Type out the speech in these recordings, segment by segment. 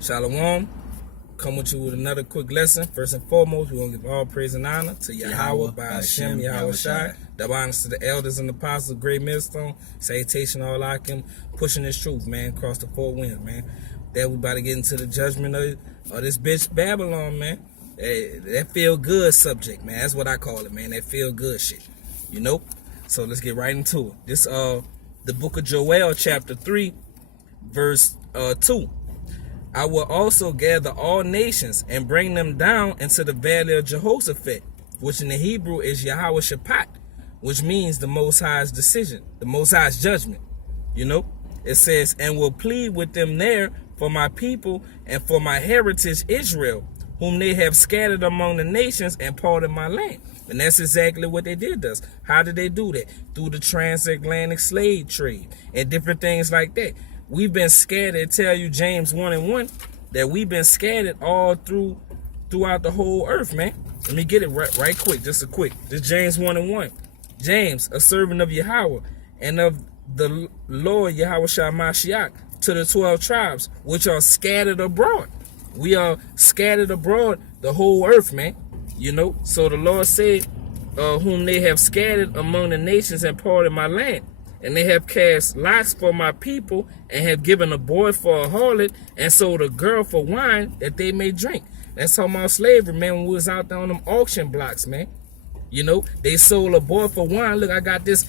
Shalom. Come with you with another quick lesson. First and foremost, we're going to give all praise and honor to Yahweh, by Hashem, Yahushai. Double honors to the elders and the apostles, great millstone. Salutation all I can, pushing this truth, man, across the four winds, man. That we about to get into the judgment of this bitch Babylon, man. That feel good subject, man. That's what I call it, man. That feel good shit. You know? So let's get right into it. This the book of Joel, chapter 3, verse 2. I will also gather all nations and bring them down into the valley of Jehoshaphat, which in the Hebrew is Jehoshaphat, which means the Most High's decision, the Most High's judgment. You know, it says, and will plead with them there for my people and for my heritage Israel, whom they have scattered among the nations and parted my land. And that's exactly what they did us. How did they do that? Through the transatlantic slave trade and different things like that. We've been scattered. Tell you James 1:1 that we've been scattered all throughout the whole earth, man. Let me get it right quick, just a quick. This James 1:1. James, a servant of Yahweh and of the Lord Yahushua Mashiach, to the 12 tribes which are scattered abroad. We are scattered abroad the whole earth, man. You know, so the Lord said, whom they have scattered among the nations and parted my land. And they have cast lots for my people, and have given a boy for a harlot, and sold a girl for wine that they may drink. That's talking about slavery, man, when we was out there on them auction blocks, man. You know, they sold a boy for wine. Look, I got this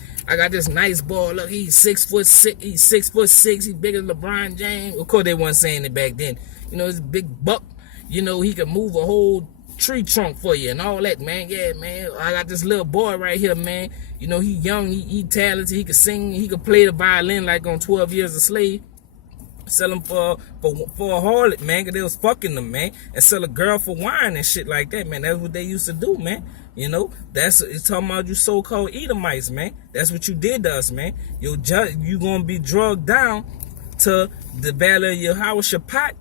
nice boy. Look, he's 6'6", he's 6'6", he's bigger than LeBron James. Of course, they weren't saying it back then. You know, he's a big buck. You know, he can move a whole tree trunk for you and all that, man. Yeah, man, I got this little boy right here, man. You know, he young, he talented, he can sing, he can play the violin like on 12 Years a Slave. Sell him for a harlot, man, because they was fucking them, man. And sell a girl for wine and shit like that, man. That's what they used to do, man. You know, it's talking about you so-called Edomites, man. That's what you did to us, man. You gonna be drugged down to the valley of Jehoshaphat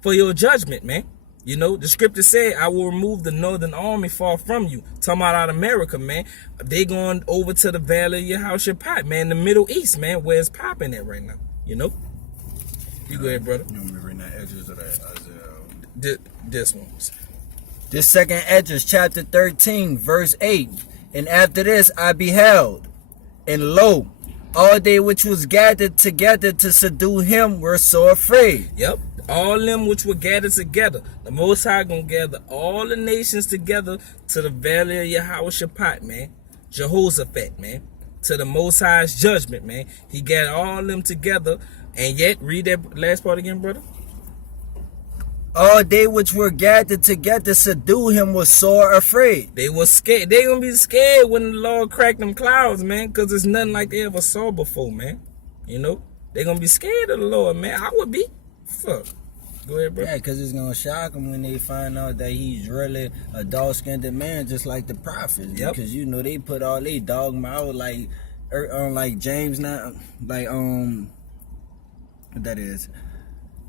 for your judgment, man. You know, the scripture said, I will remove the northern army far from you. Talking about out of America, man. They going over to the valley of Jehoshaphat, man, the Middle East, man, where it's popping at right now. You know? You go ahead, brother. You want me to read that edges of that Isaiah? This one. This second Edges, chapter 13, verse 8. And after this I beheld, and lo, all they which was gathered together to subdue him were so afraid. Yep. All them which were gathered together. The Most High gonna gather all the nations together to the valley of Jehoshaphat, man. Jehoshaphat, man. To the Most High's judgment, man. He gathered all them together. And yet, read that last part again, brother. All they which were gathered together to subdue him were sore afraid. They were scared. They gonna be scared when the Lord cracked them clouds, man. Because it's nothing like they ever saw before, man. You know? They gonna be scared of the Lord, man. I would be. Fuck. Go ahead, bro. Yeah, because it's going to shock them when they find out that he's really a dark-skinned man, just like the prophets. Yep. Because, you know, they put all they dogma out like James 9, like, what that is.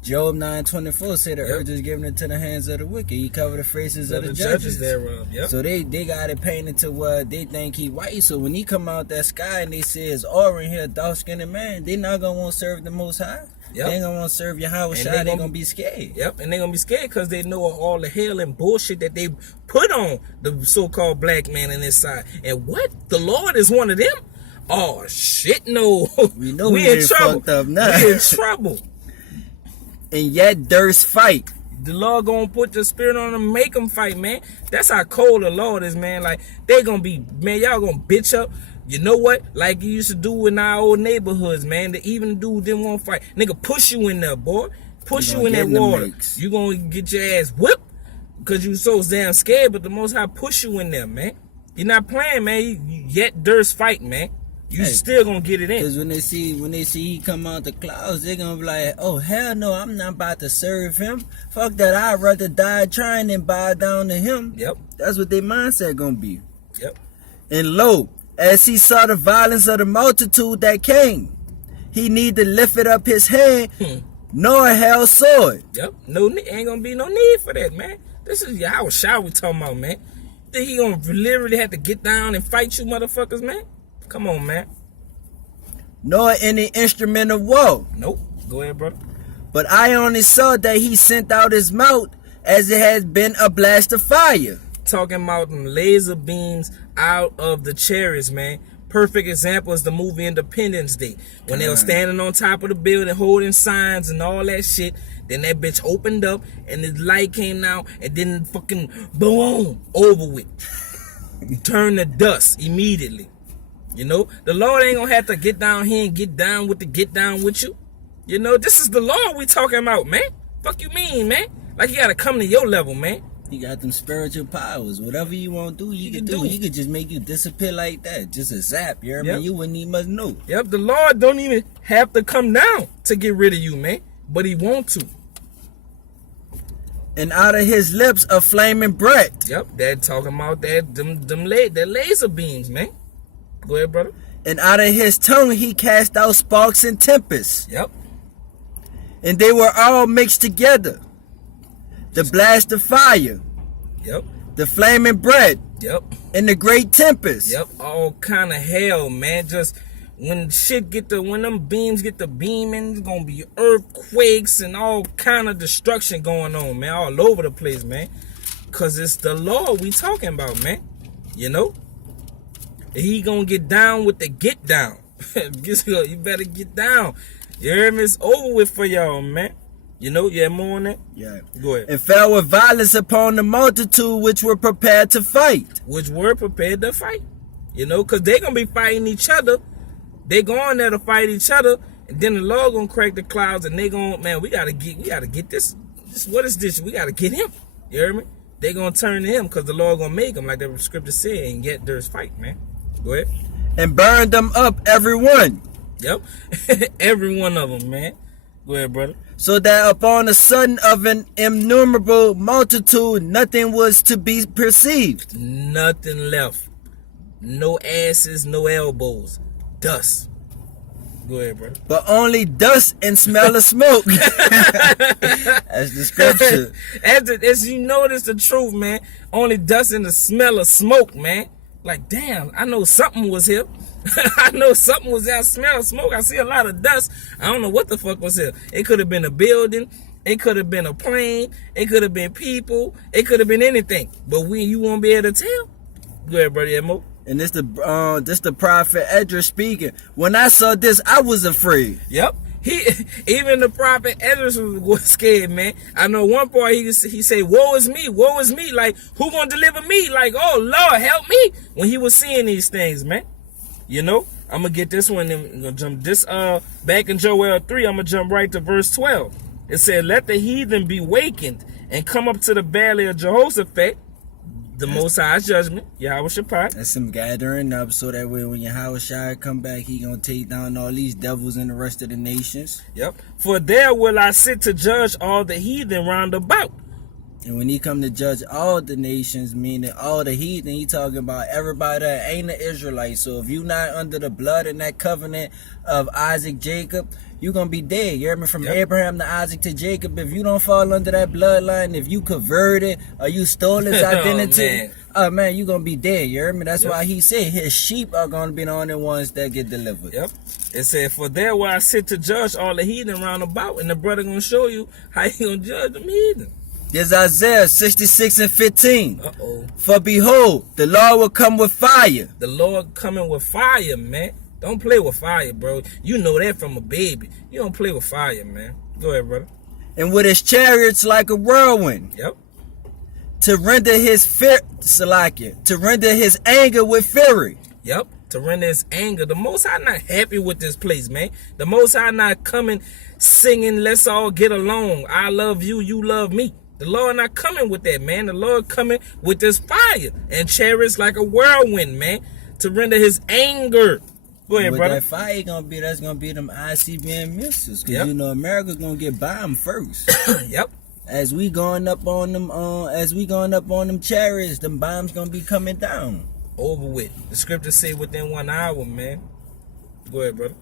Job 9:24 said the earth is given into the hands of the wicked. He covered the faces of the judges thereof. Yep. So they got it painted to what they think he white. So when he come out that sky and they say it's aura in here, dark-skinned man, they not going to want to serve the Most High. Yep. They ain't gonna want to serve Yahweh. They're gonna be scared. Yep, and they're gonna be scared because they know all the hell and bullshit that they put on the so-called black man in this side. And what? The Lord is one of them? Oh shit, no. We know we in trouble. Up now. We in trouble. And yet durst fight. The Lord gonna put the spirit on them, make them fight, man. That's how cold the Lord is, man. Like they gonna be, man. Y'all gonna bitch up. You know what? Like you used to do in our old neighborhoods, man. That even dude didn't want to fight. Nigga, push you in there, boy. Push you in that water. You gonna get your ass whipped because you so damn scared. But the Most High push you in there, man. You're not playing, man. You yet durst fight, man. You still gonna get it in. Because when they see he come out the clouds, they're gonna be like, oh hell no, I'm not about to serve him. Fuck that. I'd rather die trying than bow down to him. Yep. That's what their mindset gonna be. Yep. And lo, as he saw the violence of the multitude that came, he neither lifted up his hand nor held sword. Yep. Ain't gonna be no need for that, man. This is Yahushua we talking about, man. Think he gonna literally have to get down and fight you motherfuckers, man? Come on, man. Nor any instrument of war. Nope. Go ahead, brother. But I only saw that he sent out his mouth as it had been a blast of fire. Talking about them laser beams out of the chariots, man. Perfect example is the movie Independence Day. When they were standing on top of the building holding signs and all that shit. Then that bitch opened up and the light came out and then fucking boom, over with. Turn to dust immediately. You know, the Lord ain't gonna have to get down here and get down with you. You know, this is the Lord we talking about, man. Fuck you mean, man? Like you gotta come to your level, man. You got them spiritual powers. Whatever you want to do, you can do. He could just make you disappear like that. Just a zap, you know what I mean? You wouldn't even much know. Yep, the Lord don't even have to come down to get rid of you, man. But he want to. And out of his lips a flaming breath. Yep, they're talking about that laser beams, man. Go ahead, brother. And out of his tongue he cast out sparks and tempests. Yep. And they were all mixed together. The blast of fire. Yep. The flaming bread. Yep. And the great tempest. Yep. All kind of hell, man. Just when when them beams get the beaming, it's gonna be earthquakes and all kind of destruction going on, man, all over the place, man. Cause it's the Lord we talking about, man. You know? He gonna get down with the get down. You better get down. You hear me? It's over with for y'all, man. You know, you have more on that? Yeah. Go ahead. And fell with violence upon the multitude which were prepared to fight. Which were prepared to fight. You know, because they're going to be fighting each other. They going there to fight each other. And then the Lord going to crack the clouds and they going, man, we got to get this. What is this? We got to get him. You hear me? They going to turn to him because the Lord going to make him like the scripture said. And yet there's fight, man. Go ahead. And burned them up, every one. Yep. Every one of them, man. Go ahead, brother. So that upon the sudden of an innumerable multitude, nothing was to be perceived. Nothing left. No asses, no elbows. Dust. Go ahead, brother. But only dust and smell of smoke. That's the scripture. As you notice the truth, man. Only dust and the smell of smoke, man. Like, damn, I know something was here. I know something was there. I smell smoke. I see a lot of dust. I don't know what the fuck was here. It could have been a building. It could have been a plane. It could have been people. It could have been anything. But you won't be able to tell. Go ahead, brother Emo. And this the prophet Edris speaking. When I saw this, I was afraid. Yep. Even the prophet Edris was scared, man. I know one part he said, woe is me, woe is me. Like, who gonna deliver me? Like, oh, Lord, help me. When he was seeing these things, man. You know, I'm gonna get this one and gonna jump this back in Joel 3, I'm gonna jump right to verse 12. It said, let the heathen be wakened and come up to the valley of Jehoshaphat, the Most High's judgment, Jehoshaphat. That's him gathering up so that way when Jehoshaphat come back, he gonna take down all these devils and the rest of the nations. Yep. For there will I sit to judge all the heathen round about. And when he come to judge all the nations, meaning all the heathen, he talking about everybody that ain't an Israelite. So if you not under the blood and that covenant of Isaac, Jacob, you gonna be dead. You hear me? From Abraham to Isaac to Jacob. If you don't fall under that bloodline, if you converted or you stole his identity, oh man, you gonna be dead. You hear me? That's why he said his sheep are gonna be the only ones that get delivered. Yep. It said, for there will I sit to judge all the heathen round about. And the brother gonna show you how he gonna judge them heathen. There's Isaiah 66 and 15. Uh-oh. For behold, the Lord will come with fire. The Lord coming with fire, man. Don't play with fire, bro. You know that from a baby. You don't play with fire, man. Go ahead, brother. And with his chariots like a whirlwind. Yep. To render his to render his anger with fury. Yep. To render his anger. The Most High not happy with this place, man. The Most High not coming singing, let's all get along. I love you, you love me. The Lord not coming with that, man. The Lord coming with this fire and chariots like a whirlwind, man, to render his anger. Go ahead, with brother. That fire that's gonna be them ICBM missiles, cause you know America's gonna get bombed first. Yep. As we going up on them chariots, them bombs gonna be coming down. Over with. The scriptures say within 1 hour, man. Go ahead, brother.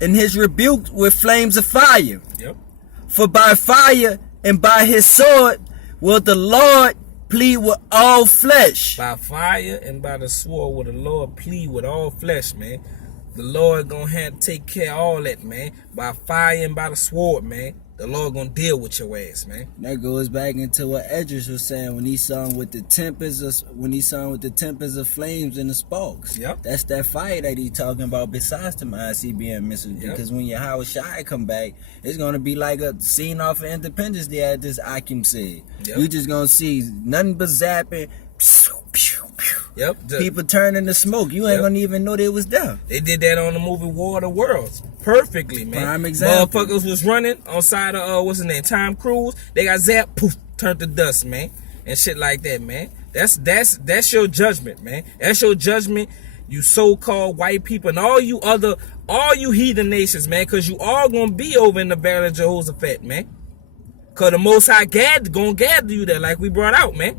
And his rebuke with flames of fire. Yep. For by fire and by his sword will the Lord plead with all flesh. By fire and by the sword will the Lord plead with all flesh, man. The Lord gonna have to take care of all that, man. By fire and by the sword, man. the Lord gonna deal with your ass, man. That goes back into what Edris was saying when he sung with the tempest of flames and the sparks. Yep. That's that fire that he talking about besides the IC being missing. Yep. Because when Jehoshaphat come back, it's gonna be like a scene off of Independence Day, as this Akim said. Yep. You just gonna see nothing but zapping. Yep. People turning to smoke. You ain't gonna even know they was there. They did that on the movie War of the Worlds perfectly, man. Prime example. Motherfuckers was running on side of what's his name, Tom Cruise. They got zapped, poof, turned to dust, man, and shit like that, man. That's your judgment, man. That's your judgment. You so-called white people and all you heathen nations, man, because you all gonna be over in the Valley of Jehoshaphat, man. Cause the Most High gonna gather you there, like we brought out, man.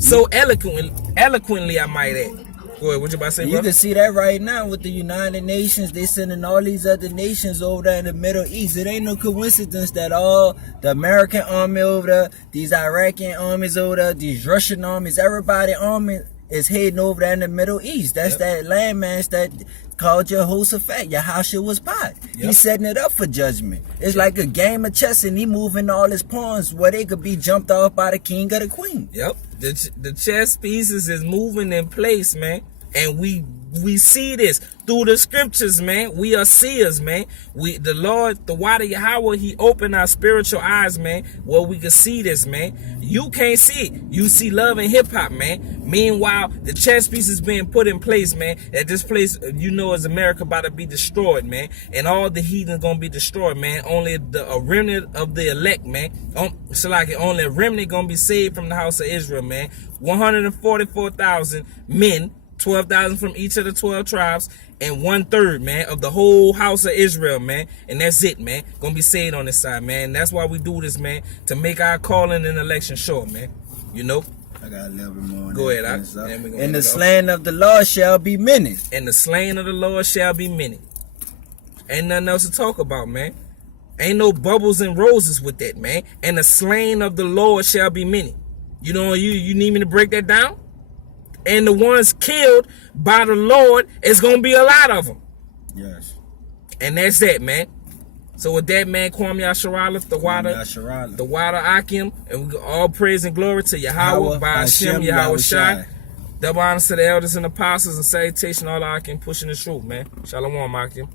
So eloquently, I might add. Go ahead, what you about to say, bro? You can see that right now with the United Nations. They sending all these other nations over there in the Middle East. It ain't no coincidence that all the American army over there, these Iraqi armies over there, these Russian armies, everybody army is heading over there in the Middle East. That's that landmass that called Jehoshaphat. Yahusha was pot. He's setting it up for judgment. It's like a game of chess, and he moving all his pawns where they could be jumped off by the king or the queen. Yep. The chess pieces is moving in place, man. And we see this through the scriptures, man. We are seers, man. The Lord, the Water Yahweh, he opened our spiritual eyes, man, where we can see this, man. You can't see it. You see love and hip hop, man. Meanwhile, the chess pieces being put in place, man. At this place, you know, is America about to be destroyed, man. And all the heathens gonna be destroyed, man. Only a remnant of the elect, man. So like only a remnant gonna be saved from the house of Israel, man. 144,000 men. 12,000 from each of the 12 tribes, and 1/3, man, of the whole house of Israel, man. And that's it, man. Gonna be saved on this side, man. That's why we do this, man. To make our calling and election sure, man. You know? I got a little bit more. Go ahead, and the slain of the Lord shall be many. And the slain of the Lord shall be many. Ain't nothing else to talk about, man. Ain't no bubbles and roses with that, man. And the slain of the Lord shall be many. You know, you need me to break that down? And the ones killed by the Lord is going to be a lot of them. Yes. And that's that, man. So with that, man, Kwame Yasharala, the water Akim, and we all praise and glory to Yahweh, by Hashem, Yahweh Shai. Double honors to the elders and apostles, and salutation all Akim pushing the truth, man. Shalom, Akim.